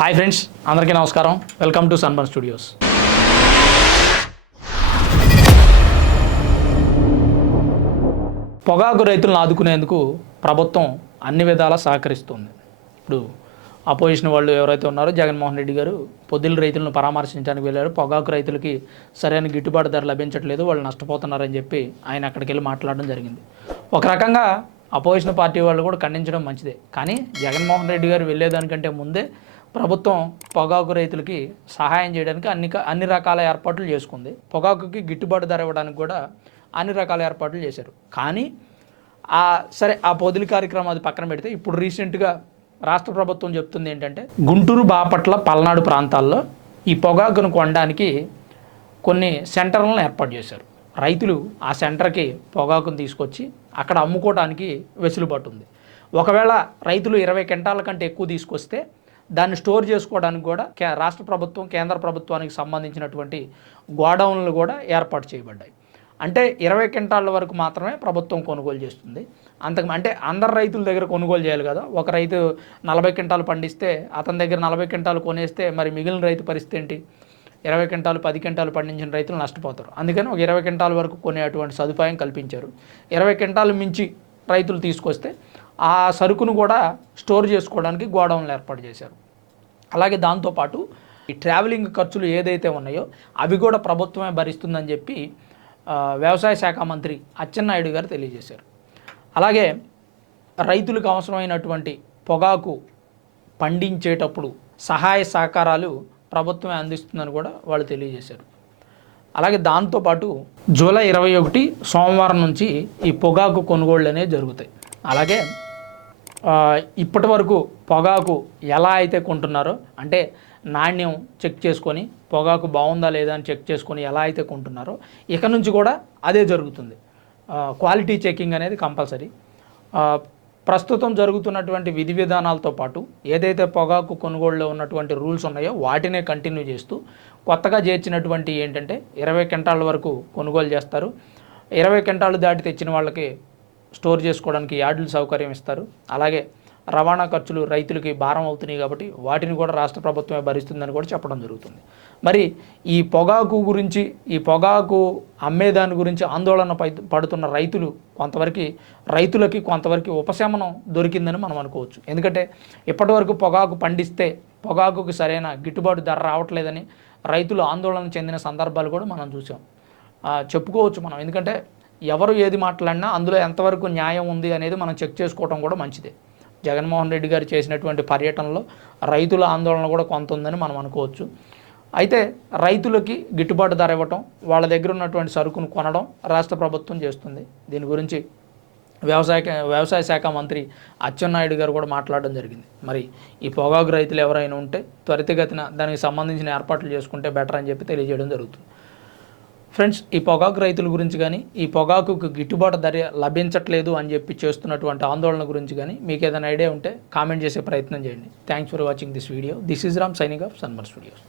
Hi friends అందరికీ నమస్కారం. Welcome to sunburn studios. పొగాకు రైతులను ఆదుకునేందుకు ప్రభుత్వం అన్ని విధాలా సహకరిస్తుంది. ఇప్పుడు అపోజిషన్ వాళ్ళు ఎవరైతే ఉన్నారో జగన్మోహన్ రెడ్డి గారు పొద్దుల రైతులను పరామర్శించడానికి వెళ్ళారు. పొగాకు రైతులకి సరైన గిట్టుబాటు ధర లభించట్లేదు వాళ్ళు నష్టపోతున్నారని చెప్పి ఆయన అక్కడికి వెళ్ళి మాట్లాడడం జరిగింది. ఒక రకంగా అపోజిషన్ పార్టీ వాళ్ళు కూడా ఖండించడం మంచిదే. కానీ జగన్మోహన్ రెడ్డి గారు వెళ్ళేదానికంటే ముందే ప్రభుత్వం పొగాకు రైతులకి సహాయం చేయడానికి అన్ని అన్ని రకాల ఏర్పాట్లు చేసుకుంది. పొగాకుకి గిట్టుబాటు ధర ఇవ్వడానికి కూడా అన్ని రకాల ఏర్పాట్లు చేశారు. కానీ ఆ సరే ఆ పొదిలి కార్యక్రమం అది పక్కన పెడితే ఇప్పుడు రీసెంట్గా రాష్ట్ర ప్రభుత్వం చెప్తుంది ఏంటంటే గుంటూరు బాపట్ల పల్నాడు ప్రాంతాల్లో ఈ పొగాకును కొనడానికి కొన్ని సెంటర్లను ఏర్పాటు చేశారు. రైతులు ఆ సెంటర్కి పొగాకును తీసుకొచ్చి అక్కడ అమ్ముకోవడానికి వెసులుబాటు ఉంది. ఒకవేళ రైతులు ఇరవై క్వింటాల కంటే ఎక్కువ తీసుకొస్తే దాన్ని స్టోర్ చేసుకోవడానికి కూడా కే- రాష్ట్ర ప్రభుత్వం కేంద్ర ప్రభుత్వానికి సంబంధించినటువంటి గోడౌన్లు కూడా ఏర్పాటు చేయబడ్డాయి. అంటే ఇరవై క్వింటాళ్ళ వరకు మాత్రమే ప్రభుత్వం కొనుగోలు చేస్తుంది. అంతకు అంటే అందరు రైతుల దగ్గర కొనుగోలు చేయాలి కదా. ఒక రైతు నలభై క్వింటాలు పండిస్తే అతని దగ్గర నలభై క్వింటాలు కొనేస్తే మరి మిగిలిన రైతు పరిస్థితి ఏంటి? ఇరవై క్వింటాలు పది క్వింటాలు పండించిన రైతులు నష్టపోతారు. అందుకని ఒక ఇరవై క్వింటాల వరకు కొనేటువంటి సదుపాయం కల్పించారు. ఇరవై క్వింటాలు మించి రైతులు తీసుకొస్తే ఆ సరుకును కూడా స్టోర్ చేసుకోవడానికి గోడౌన్లు ఏర్పాటు చేశారు. అలాగే దాంతోపాటు ఈ ట్రావెలింగ్ ఖర్చులు ఏదైతే ఉన్నాయో అవి కూడా ప్రభుత్వమే భరిస్తుందని చెప్పి వ్యవసాయ శాఖ మంత్రి అచ్చెన్నాయుడు గారు తెలియజేశారు. అలాగే రైతులకు అవసరమైనటువంటి పొగాకు పండించేటప్పుడు సహాయ సహకారాలు ప్రభుత్వమే అందిస్తుందని కూడా వాళ్ళు తెలియజేశారు. అలాగే దాంతోపాటు జూలై ఇరవై ఒకటి సోమవారం నుంచి ఈ పొగాకు కొనుగోళ్ళు అనేవి జరుగుతాయి. అలాగే ఇప్పటి వరకు పొగాకు ఎలా అయితే కొంటున్నారో అంటే నాణ్యం చెక్ చేసుకొని పొగాకు బాగుందా లేదా అని చెక్ చేసుకొని ఎలా అయితే కొంటున్నారో ఇక నుంచి కూడా అదే జరుగుతుంది. క్వాలిటీ చెకింగ్ అనేది కంపల్సరీ. ప్రస్తుతం జరుగుతున్నటువంటి విధి విధానాలతో పాటు ఏదైతే పొగాకు కొనుగోలులో ఉన్నటువంటి రూల్స్ ఉన్నాయో వాటినే కంటిన్యూ చేస్తూ కొత్తగా చేర్చినటువంటి ఏంటంటే ఇరవై క్వింటాల వరకు కొనుగోలు చేస్తారు. ఇరవై క్వింటాలు దాటి తెచ్చిన వాళ్ళకి స్టోర్ చేసుకోవడానికి యార్డులు సౌకర్యం ఇస్తారు. అలాగే రవాణా ఖర్చులు రైతులకి భారం అవుతున్నాయి కాబట్టి వాటిని కూడా రాష్ట్ర ప్రభుత్వమే భరిస్తుందని కూడా చెప్పడం జరుగుతుంది. మరి ఈ పొగాకు గురించి ఈ పొగాకు అమ్మేదాని గురించి ఆందోళన పై- పడుతున్న రైతులు కొంతవరకు రైతులకి కొంతవరకు ఉపశమనం దొరికిందని మనం అనుకోవచ్చు. ఎందుకంటే ఇప్పటివరకు పొగాకు పండిస్తే పొగాకుకి సరైన గిట్టుబాటు ధర రావట్లేదని రైతులు ఆందోళన చెందిన సందర్భాలు కూడా మనం చూసాం. చెప్పుకోవచ్చు మనం. ఎందుకంటే ఎవరు ఏది మాట్లాడినా అందులో ఎంతవరకు న్యాయం ఉంది అనేది మనం చెక్ చేసుకోవడం కూడా మంచిదే. జగన్మోహన్ రెడ్డి గారు చేసినటువంటి పర్యటనలో రైతుల ఆందోళన కూడా కొంత ఉందని మనం అనుకోవచ్చు. అయితే రైతులకి గిట్టుబాటు ధర ఇవ్వటం వాళ్ళ దగ్గర ఉన్నటువంటి సరుకును కొనడం రాష్ట్ర ప్రభుత్వం చేస్తుంది. దీని గురించి వ్యవసాయ వ్యవసాయ శాఖ మంత్రి అచ్చెన్నాయుడు గారు కూడా మాట్లాడడం జరిగింది. మరి ఈ పొగాకు రైతులు ఎవరైనా ఉంటే త్వరితగతిన దానికి సంబంధించిన ఏర్పాట్లు చేసుకుంటే బెటర్ అని చెప్పి తెలియజేయడం జరుగుతుంది. ఫ్రెండ్స్ ఈ పొగాకు రైతుల గురించి కానీ ఈ పొగాకుకు గిట్టుబాటు ధర లభించట్లేదు అని చెప్పి చేస్తున్నటువంటి ఆందోళన గురించి కానీ మీకు ఏదైనా ఐడియా ఉంటే కామెంట్ చేసే ప్రయత్నం చేయండి. Thanks for watching this video this is Ram signing off Sunmar studios